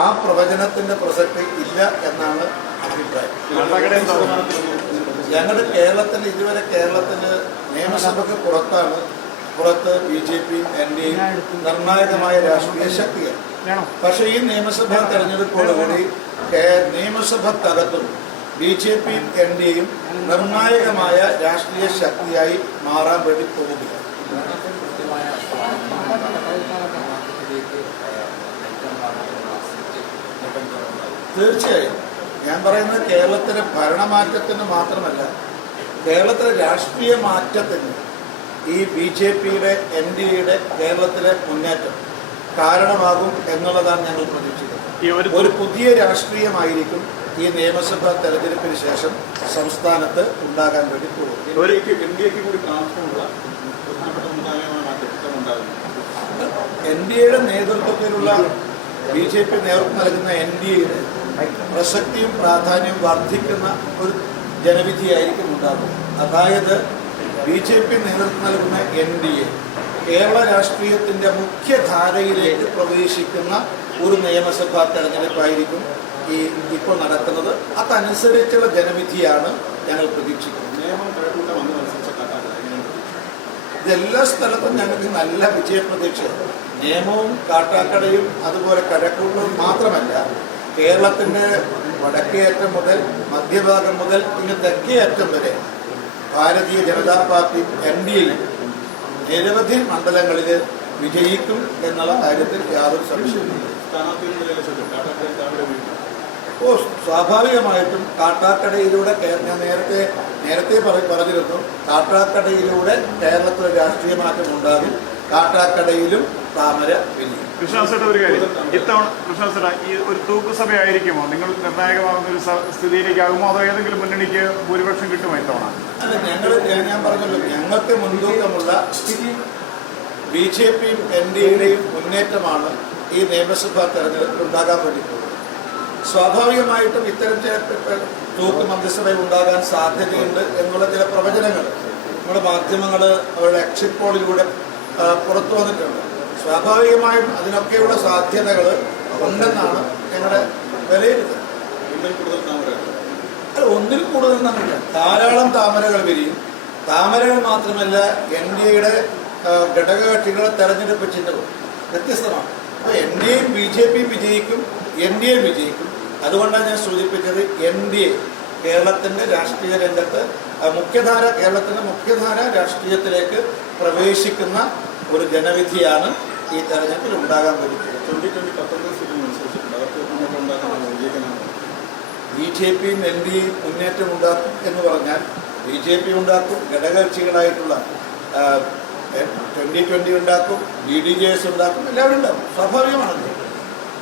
ആ പ്രവചനത്തിന്റെ പ്രസക്തി ഇല്ല എന്നാണ് അഭിപ്രായം. ഞങ്ങളുടെ കേരളത്തിൽ ഇതുവരെ നിയമസഭയ്ക്ക് പുറത്ത് BJP NDA നിർണായകമായ രാഷ്ട്രീയ ശക്തിയാണ്. പക്ഷേ ഈ നിയമസഭാ തെരഞ്ഞെടുപ്പോടുകൂടി നിയമസഭക്കകത്തും BJP NDAയും നിർണായകമായ രാഷ്ട്രീയ ശക്തിയായി മാറാൻ വേണ്ടി പോകുകയാണ്. തീർച്ചയായും ഞാൻ പറയുന്നത് കേരളത്തിലെ ഭരണമാറ്റത്തിന് മാത്രമല്ല, കേരളത്തിലെ രാഷ്ട്രീയ മാറ്റത്തിന് ഈ BJPയുടെ NDAയുടെ കേരളത്തിലെ മുന്നേറ്റം കാരണമാകും എന്നുള്ളതാണ് ഞങ്ങൾ പ്രതീക്ഷിക്കുന്നത്. ഒരു പുതിയ രാഷ്ട്രീയമായിരിക്കും ഈ നിയമസഭാ തെരഞ്ഞെടുപ്പിന് ശേഷം സംസ്ഥാനത്ത് ഉണ്ടാകാൻ വേണ്ടി പോകും. NDAയുടെ നേതൃത്വത്തിലുള്ള BJP നേതൃത്വം നൽകുന്ന NDAയുടെ പ്രസക്തിയും പ്രാധാന്യവും വർദ്ധിക്കുന്ന ഒരു ജനവിധിയായിരിക്കും ഉണ്ടാകുന്നത്. അതായത് BJP നേതൃത്വം നൽകുന്ന NDA കേരള രാഷ്ട്രീയത്തിന്റെ മുഖ്യധാരയിലേക്ക് പ്രവേശിക്കുന്ന ഒരു നിയമസഭാ തെരഞ്ഞെടുപ്പായിരിക്കും ഇപ്പോൾ നടക്കുന്നത്. അതനുസരിച്ചുള്ള ജനവിധിയാണ് ഞങ്ങൾ പ്രതീക്ഷിക്കുന്നത്. ഇതെല്ലാ സ്ഥലത്തും ഞങ്ങൾക്ക് നല്ല വിജയപ്രതീക്ഷയാണ്. നിയമവും കാട്ടാക്കടയും അതുപോലെ കഴക്കൂട്ടവും മാത്രമല്ല, കേരളത്തിന്റെ വടക്കേയറ്റം മുതൽ മധ്യഭാഗം മുതൽ ഇന്ന് തെക്കേയറ്റം വരെ ഭാരതീയ ജനതാ പാർട്ടി NDA നിരവധി മണ്ഡലങ്ങളിൽ വിജയിക്കും എന്നുള്ള കാര്യത്തിൽ യാതൊരു സംശയവുമില്ല. സ്വാഭാവികമായിട്ടും കാട്ടാക്കടയിലൂടെ ഞാൻ നേരത്തെ പറഞ്ഞിരുന്നു, കാട്ടാക്കടയിലൂടെ കേരളത്തിൽ രാഷ്ട്രീയ മാറ്റം ഉണ്ടാകും. കാട്ടാക്കടയിലും താമര വിരിയും. കൃഷ്ണദാസേട്ട, ഒരു കാര്യം, ഇത്തവണ കൃഷ്ണദാസേട്ട ഈ ഒരു തൂക്കുസഭയായിരിക്കുമോ? നിങ്ങൾ നിർണായകമാകുന്ന ഒരു സ്ഥിതിയിലേക്കാകുമോ, അതോ ഏതെങ്കിലും മുന്നണിക്ക് ഭൂരിപക്ഷം കിട്ടുമോ ഇത്തവണ? അല്ല, ഞാൻ പറഞ്ഞല്ലോ, ഞങ്ങൾക്ക് മുൻതൂക്കമുള്ള BJPയും NDAയുടെയും മുന്നേറ്റമാണ് ഈ നിയമസഭാ തെരഞ്ഞെടുപ്പിൽ ഉണ്ടാകാൻ വേണ്ടി പോകുന്നത്. സ്വാഭാവികമായിട്ടും ഇത്തരം തൂക്ക് മന്ത്രിസഭ ഉണ്ടാകാൻ സാധ്യതയുണ്ട് എന്നുള്ള ചില പ്രവചനങ്ങൾ നമ്മുടെ മാധ്യമങ്ങൾ അവരുടെ എക്സിറ്റ് പോളിലൂടെ പുറത്തു വന്നിട്ടുണ്ട്. സ്വാഭാവികമായും അതിനൊക്കെയുള്ള സാധ്യതകൾ ഉണ്ടെന്നാണ് ഞങ്ങളുടെ വിലയിരുത്തൽ. ഒന്നിൽ കൂടുതൽ നമ്മില്ല, ധാരാളം താമരകൾ വിരിയും. താമരകൾ മാത്രമല്ല, NDAയുടെ ഘടകകക്ഷികളെ തെരഞ്ഞെടുപ്പ് ചിഹ്നവും വ്യത്യസ്തമാണ്. അപ്പോൾ NDAയും BJPയും വിജയിക്കും, NDA വിജയിക്കും. അതുകൊണ്ടാണ് ഞാൻ സൂചിപ്പിച്ചത്, NDA കേരളത്തിന്റെ രാഷ്ട്രീയ രംഗത്ത് കേരളത്തിന്റെ മുഖ്യധാര രാഷ്ട്രീയത്തിലേക്ക് പ്രവേശിക്കുന്ന ഒരു ജനവിധിയാണ് ഈ തെരഞ്ഞെടുപ്പിൽ ഉണ്ടാകാൻ വേണ്ടി. BJPയും NDAയും മുന്നേറ്റം ഉണ്ടാക്കും എന്ന് പറഞ്ഞാൽ BJP ഉണ്ടാക്കും, ഘടകകക്ഷികളായിട്ടുള്ള 2020 ഉണ്ടാക്കും, DDJS ഉണ്ടാക്കും, എല്ലാവരും ഉണ്ടാക്കും. സ്വാഭാവികമാണല്ലോ.